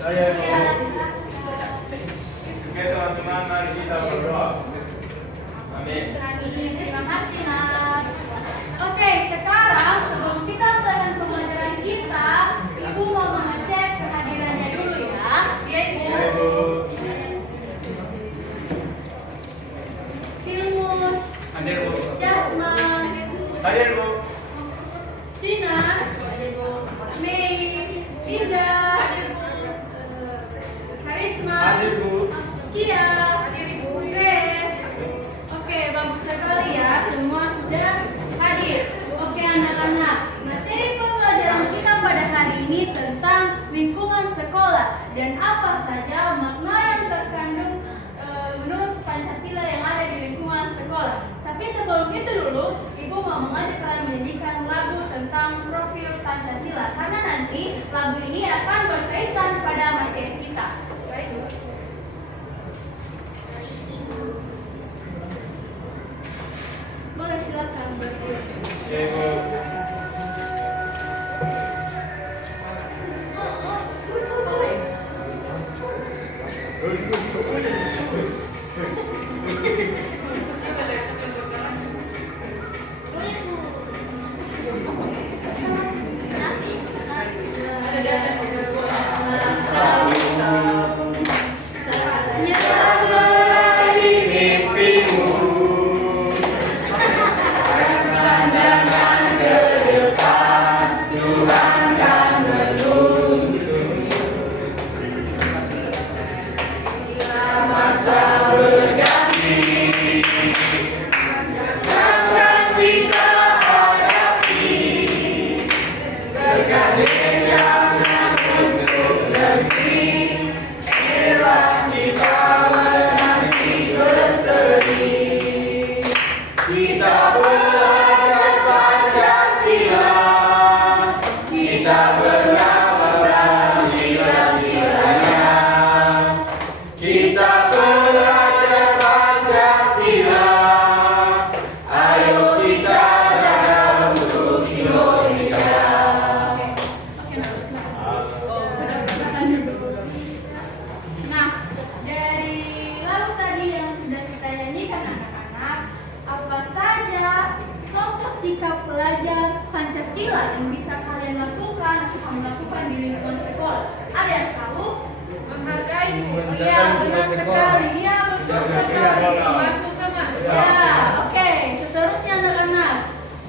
Saya Oke teman-teman, mari kita berdoa. Amin. Terima kasih, Nak. Oke, sekarang sebelum kita mulai pembelajaran kita, Ibu mau mengecek kehadirannya dulu ya. Ya, Ibu. Filmus, Hadir, Bu. Jasman, Hadir, Bu. Sinar, Mei, Sinda, Karisma, Hadir, Bu. Cia, Grace. Oke, bagus sekali ya, semua sudah hadir. Oke anak-anak, materi pembelajaran kita pada hari ini tentang lingkungan sekolah dan apa saja makna yang terkandung menurut Pancasila yang ada di lingkungan sekolah. Tapi sebelum itu dulu, Ibu mau mengajak kalian menyanyikan lagu tentang profil Pancasila karena nanti lagu ini akan berkaitan pada materi kita. Baik, Bu. Boleh silakan berdiri. Ya, Bu. Nah, dari lagu tadi yang sudah kita nyanyikan anak-anak, apa saja contoh sikap pelajar Pancasila yang bisa kalian lakukan atau melakukan di lingkungan sekolah? Ada yang tahu? Menghargai, Bu. Iya, benar sekali. Iya, betul sekali. Membantu teman. Ya, oke. Seterusnya anak-anak,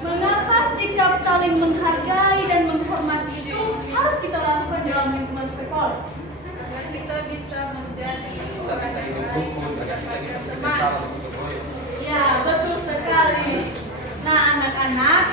mengapa sikap saling menghargai dan menghormati itu harus kita lakukan dalam lingkungan sekolah? Agar kita bisa menjadi orang bisa yang hidup baik rukun, dan kita bisa berteman. bersama. Ya, betul sekali. Nah, anak-anak,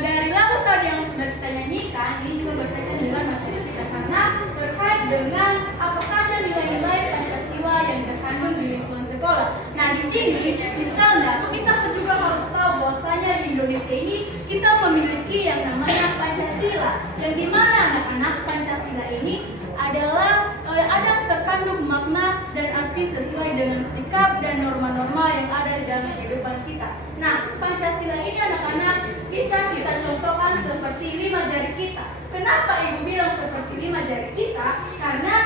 dari lagu tadi yang sudah kita nyanyikan, ini juga berkaitan dengan materi kita karena terkait dengan apa saja nilai-nilai Pancasila yang terkandung di lingkungan sekolah. Nah, di sini misalnya kita juga harus tahu bahwasanya di Indonesia ini kita memiliki yang namanya Pancasila, yang dimana anak-anak Pancasila ini adalah ada terkandung makna dan arti sesuai dengan sikap dan norma-norma yang ada di dalam kehidupan kita. Nah, Pancasila ini anak-anak bisa kita contohkan seperti 5 jari kita. Kenapa Ibu bilang seperti 5 jari kita? Karena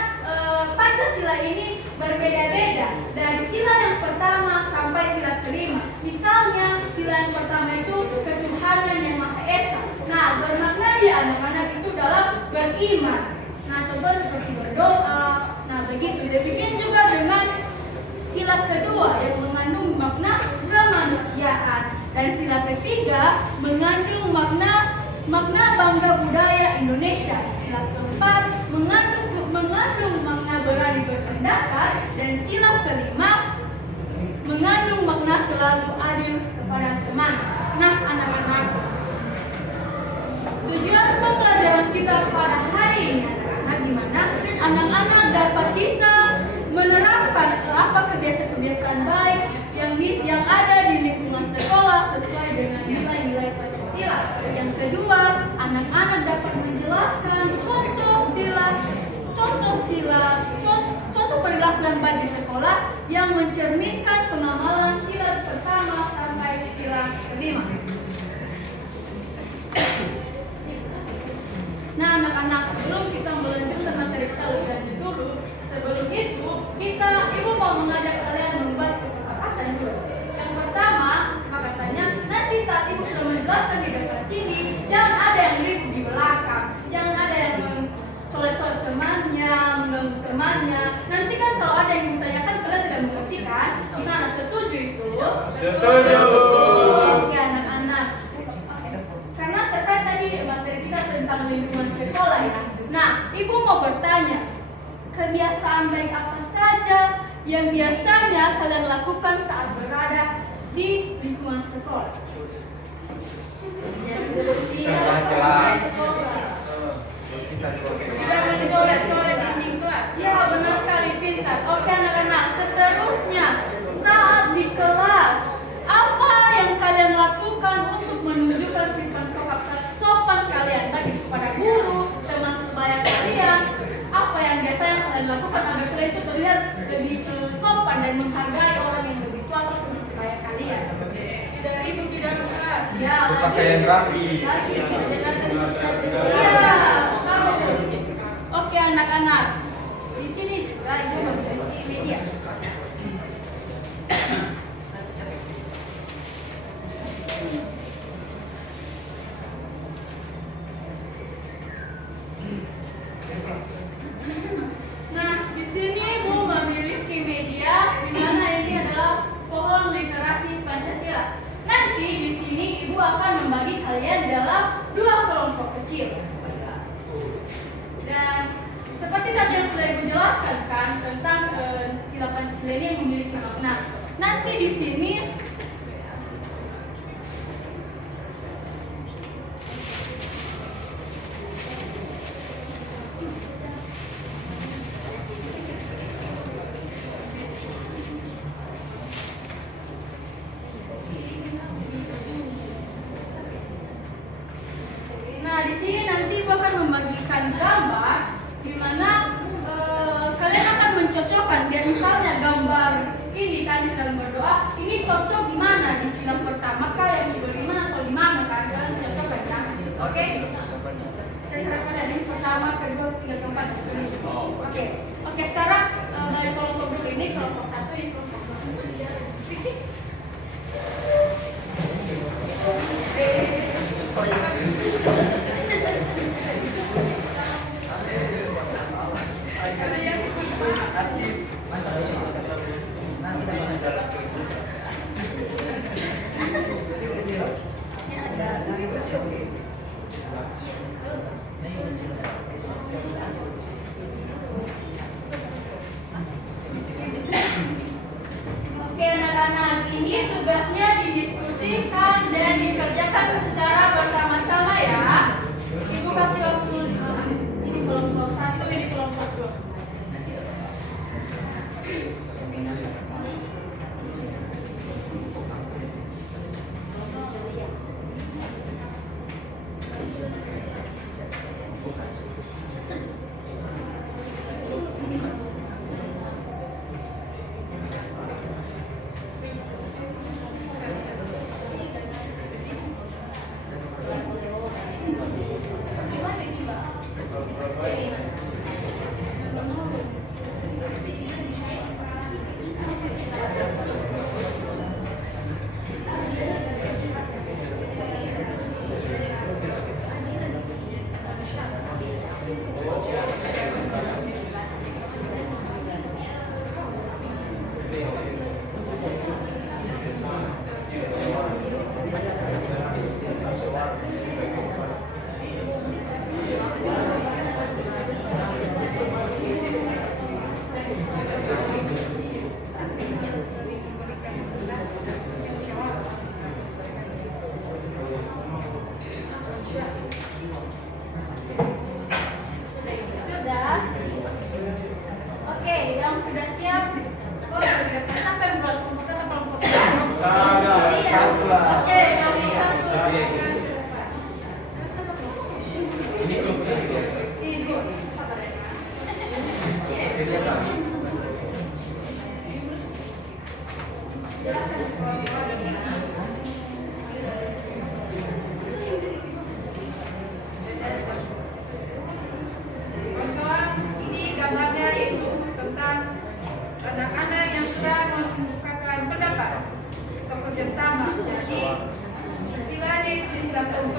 Pancasila ini berbeda-beda dari sila yang pertama sampai sila kelima. Misalnya sila yang pertama itu ketuhanan yang Maha Esa. Nah, bermakna di anak-anak itu dalam beriman. Nah, coba seperti berdoa. Nah, begitu. Demikian juga dengan sila kedua yang mengandung makna kemanusiaan dan sila ketiga mengandung makna bangga budaya Indonesia. Sila keempat mengandung makna berani berpendapat dan sila kelima mengandung makna selalu adil kepada teman. Nah, anak-anak, tujuan pembelajaran kita pada hari ini di mana anak-anak dapat bisa menerapkan apa kebiasaan-kebiasaan baik yang ada di lingkungan sekolah sesuai dengan nilai-nilai Pancasila. Yang kedua, anak-anak dapat menjelaskan contoh perilaku yang baik di sekolah yang mencerminkan pengamalan sila pertama sampai sila kelima. Nah, anak-anak, sebelum kita melanjutkan materi kita terlebih lanjut dulu. Sebelum itu, ibu mau mengajak kalian membuat kesepakatan dulu. Yang pertama, kesepakatannya nanti saat ibu sudah menjelaskan di depan sini, jangan ada yang ribut di belakang, jangan ada yang mencolek-colek temannya, mengganggu temannya. Nanti kan kalau ada yang ditanyakan kalian tidak mengerti kan? Gimana? Setuju itu? Setuju. Oke anak-anak. Karena terkait tadi materi kita tentang lingkungan sekolah ya. Nah, ibu mau bertanya, kebiasaan baik apa saja yang biasanya kalian lakukan saat berada di lingkungan sekolah? Jelas. Tidak mencoret-coret di dinding kelas. Ya, benar sekali, pintar. Oke anak-anak, seterusnya saat di kelas, apa yang kalian lakukan untuk menunjukkan sifat sopan kalian baik kepada guru, teman sebaya kalian? Apa yang biasanya kalian lakukan agar kalian itu terlihat lebih sopan dan menghargai orang yang lebih tua atau teman sebaya kalian? Tidak ribut di dalam kelas. Ya, Berpakaian rapi. Ya, oke anak-anak, di sini juga ibu memiliki media. Nah, di sini ibu memiliki media di mana ini adalah pohon literasi Pancasila. Nanti di sini ibu akan membagi kalian dalam 2 kelompok kecil. Dan seperti tadi yang sudah ibu jelaskan kan tentang sila Pancasila ini yang memiliki makna. Nanti di sini nanti ibu akan membagikan gambar di mana kalian akan mencocokkan. Biar misalnya gambar ini kan dalam berdoa, ini cocok di mana, di sila pertama kah, yang kedua di mana atau di mana kan? Kalian cocokkan kan? Oke? Terserah kalian ini pertama, kedua, tiga, keempat, Oke. Oke, sekarang dari kelompok dulu ini kelompok 1 ini kelompok 2. Oke anak-anak,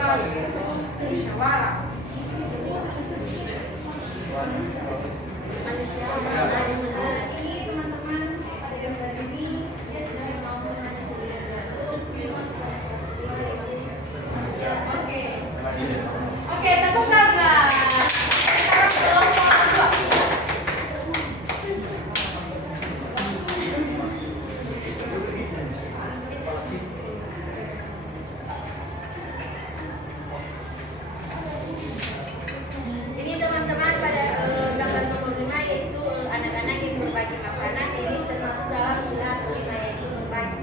tunggal musyawarah. Ini teman-teman pada gambar ini dia sudah melakukan Oke, tepuk tangan. Sekarang kelompok dua. Ini teman-teman pada gambar nomor 5 yaitu anak-anak yang berbagi makanan. Ini termasuk dalam sila kelima yaitu berbagi.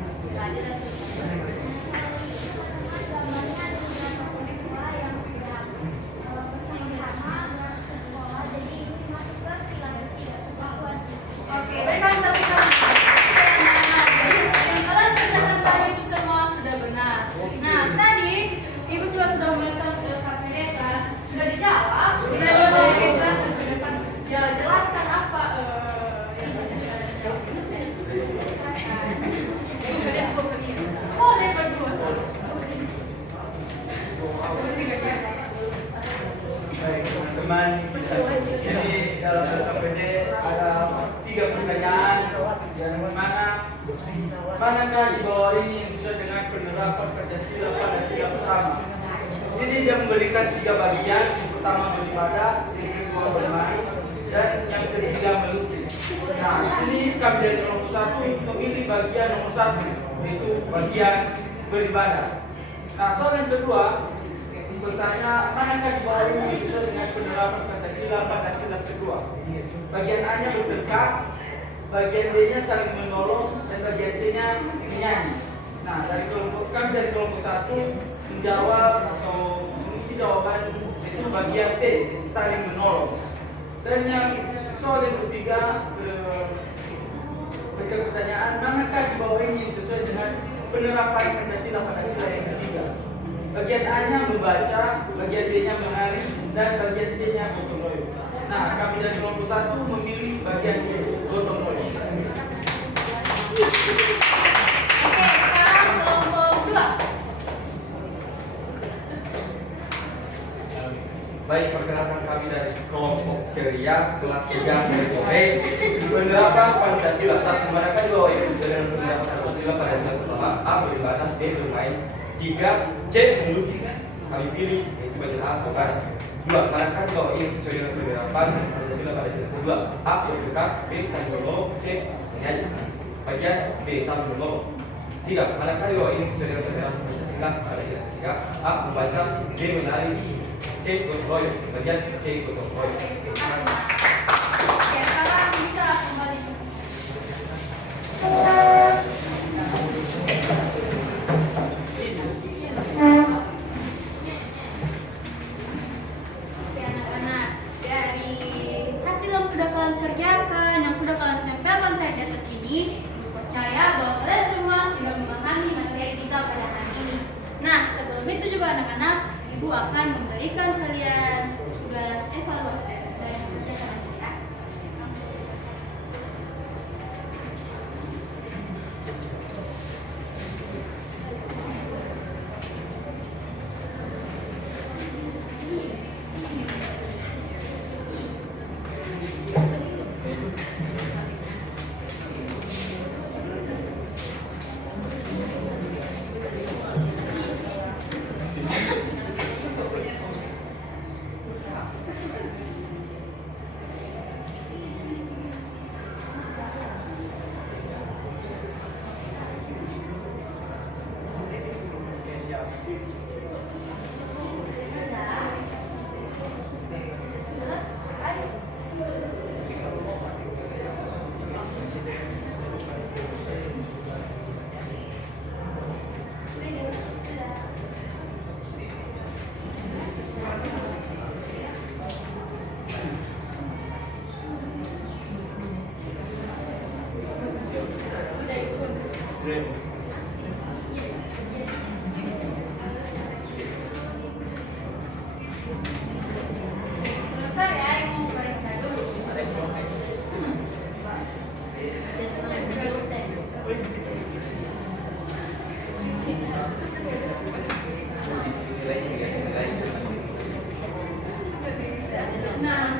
Oke, baiklah tepuk tangan. Yang kalian kerjakan tadi itu semua sudah benar. Nah, tadi Ibu juga sudah memberikan mereka sudah dijawab. Sudah jelaskan apa boleh berdua. Baik, teman-teman. Jadi dalam LKPD ada 3 pertanyaan yang manakah di bawah ini yang sesuai dengan penerapan Pancasila pada sila pertama. Sini dia memberikan 3 bagian. Yang pertama beribadah, yang kedua bermain, dan yang ketiga melukis. Nah, di sini kami dari kelompok 1 memilih bagian nomor 1, yaitu bagian beribadah. Nah, soal yang kedua bertanya manakah di bawah ini sesuai dengan penerapan Pancasila pada sila kedua. Bagian A-nya berdekat, bagian D-nya saling menolong, dan bagian C-nya menyanyi. Nah, dari kelompok 1 menjawab atau mengisi jawaban itu bagian D, saling menolong. Dan yang soal yang ketiga pertanyaan manakah di bawah ini sesuai dengan penerapan Pancasila pada sila yang ketiga. Bagian A-nya membaca, bagian D-nya menari, dan bagian C-nya gotong royong. Nah, kami dari kelompok 1 memilih bagian C, gotong royong. Oke, sekarang kelompok 2. Baik, perkenalkan kami dari kelompok ceria kelas 3 dari penerapan Pancasila. Satu, manakah bahwa yang sesuai dengan penerapan Pancasila pada sila pertama? A. Beribadah, B. Bermain, 3. C. Melukis. Kami pilih yaitu bagian A. Berbadan. 2. Manakah bahwa ini sesuai dengan penerapan Pancasila pada sila kedua? A. Berdekat, B. Saling menolong, C. Menyanyi. Bagian B. Saling menolong. 3. Manakah bahwa ini sesuai dengan penerapan Pancasila pada sila ketiga? A. Membaca, B. Menari, C. Gotong royong. Bagian C. Gotong royong. Terima kasih. Oke, sekarang bisa kembali. Oke anak-anak, dari hasil yang sudah kalian kerjakan, yang sudah kalian tempelkan di atas ini, percaya bahwa kalian semua sudah memahami materi kita pada hari ini. Nah, sebelum itu juga anak-anak, Ibu akan memberikan kalian tugas evaluasi dari yang kerjakan ya.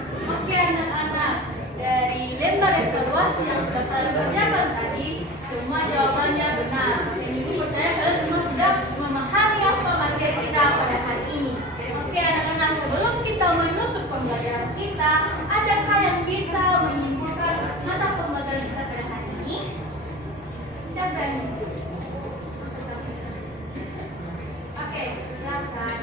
Oke anak-anak, dari lembar evaluasi yang sudah kalian kerjakan tadi, semua jawabannya benar. Dan ibu percaya kalian semua sudah memahami apa materi kita pada hari ini. Oke anak-anak, sebelum kita menutup pembelajaran kita, adakah yang bisa menyimpulkan mata pembelajaran kita pada hari ini? Siapa yang bisa? Oke, silakan.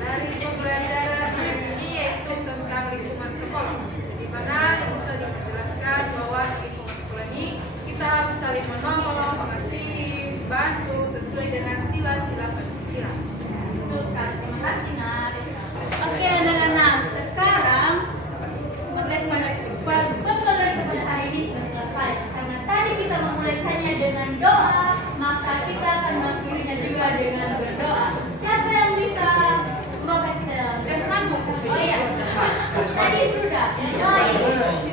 Dari pembelajaran hari ini yaitu tentang lingkungan sekolah, di mana ibu tadi menjelaskan bahwa di lingkungan sekolah ini kita harus saling menolong, mengasihi, bantu sesuai dengan sila-sila Pancasila. Betul sekali, terima kasih Nat. Oke anak-anak, sekarang pembelajaran pada hari ini sudah selesai. Karena tadi kita memulaikannya dengan doa, maka kita akan mengakhirinya juga dengan berdoa. Siapa yang bisa membawa kita dalam doa? Oh iya, tadi sudah.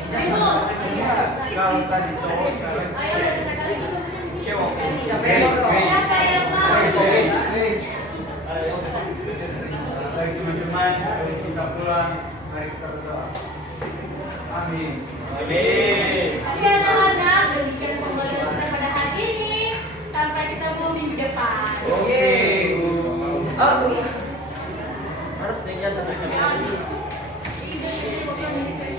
Remus. Kalau tadi cowok, Ayo udah sekali. Cewek. Siapa yang mau? baik teman-teman, mari kita pulang, mari kita berdoa. Amin. Amin. Oke anak-anak, demikian pembelajaran kita pada hari ini. Sampai ketemu minggu depan. Oke. Harus tinggal tapi Isi.